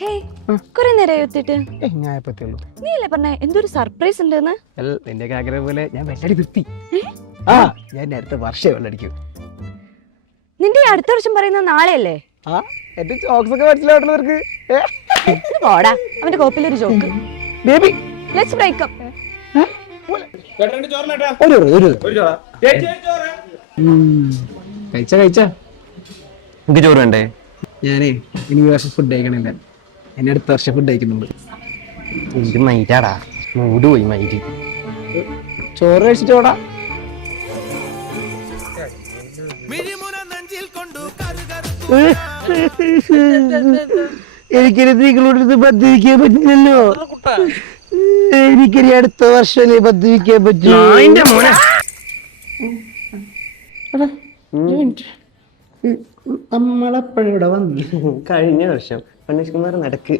Hey, കുറെ നേരമായി എത്തിയിട്ട്. ഞാൻ എപ്പത്തിയുള്ളൂ. നീ അല്ലേ പറഞ്ഞ എന്തൊരു സർപ്രൈസ് ഉണ്ടെന്ന്? നിന്റെ ആഗ്രഹം പോലെ ഞാൻ വെള്ളടി നിർത്തി. ആ ഞാൻ അടുത്ത വർഷം വെള്ളടിക്കും. നിന്റെ ഈ അടുത്ത വർഷം പറയുന്ന നാളെയല്ലേ? ആ എന്റെ ജോക്സ് ഒക്കെ മനസ്സിലാവുന്നവർക്ക് പോടാ, അവന്റെ കോപ്പിലൊരു joke. Baby let's break up. കഴിച്ച എനിക്ക് ചോറ് വേണ്ടേ? ഞാനേ ഇനി ഈ വർഷം ഫുഡ് കഴിക്കണില്ല. എന്നെ അടുത്ത വർഷം ഫുഡ് കഴിക്കുന്നുണ്ട്. എനിക്ക് മൈറ്റാടാ, മൂട് പോയി മൈറ്റ്. ചോറ് കഴിച്ചിട്ടോടാ. എനിക്കിനി നിങ്ങളോട് പദ്ധതിക്കാൻ പറ്റില്ലല്ലോ. എനിക്കിനി അടുത്ത വർഷം പദ്ധതിക്കാൻ പറ്റൂ. നമ്മളെപ്പോഴിവിടെ വന്നു കഴിഞ്ഞ വർഷം കണ്ണീഷ് കുമാർ നടക്ക്